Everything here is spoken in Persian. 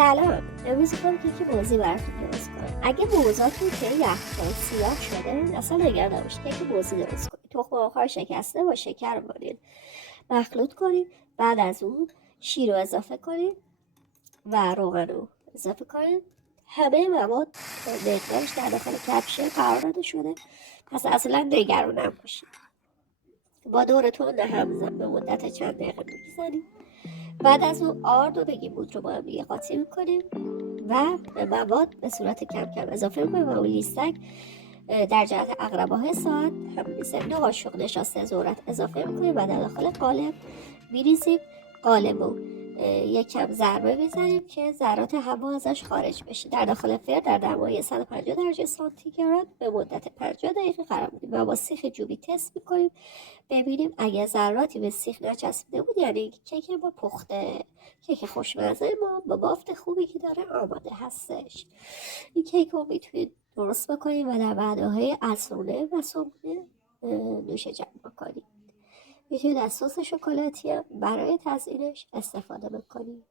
سلام، امروز میخوام کیک موزی براتون درست کنم. اگه موزاتون که یخچال سیاه شده اصلا نگران نباشید، کیک موزی درست کنید. تخم آخر شکسته با شکر و وانیل مخلوط کنید. بعد از اون شیر رو اضافه کنید و روغن رو اضافه کنید. همه مواد مقدارش در داخل کپشه قرار داده شده، پس اصلا نگران نباشید. با دورتون هم به مدت چند دقیقه میگذارید. بعد از اون آرد و بگیم بود رو با هم دیگه قاطی میکنیم و به مواد به صورت کم کم اضافه میکنیم و لیستک در جهت اقرباه ساعت هم ضمن قاشق نشاسته ذرت اضافه میکنیم و در داخل قالب میریزیم. قالب رو یک کم ضربه میزنیم که ذرات هوا ازش خارج بشه. در داخل فرن در دمای 150 درجه سانتیگراد به مدت 50 دقیقه قرار میدیم و با سیخ جوبی تست میکنیم ببینیم اگه ذراتی به سیخ نچسبیده بود یعنی کیک ما پخته. کیک خوشمزه ما با بافت خوبی که داره آماده هستش. این کیک رو میتونید درست بکنید و در وعده‌های عصرونه و صبحونه نوش جمع بکنید. میتونید از سس شکلاتی هم برای تزیینش استفاده بکنید.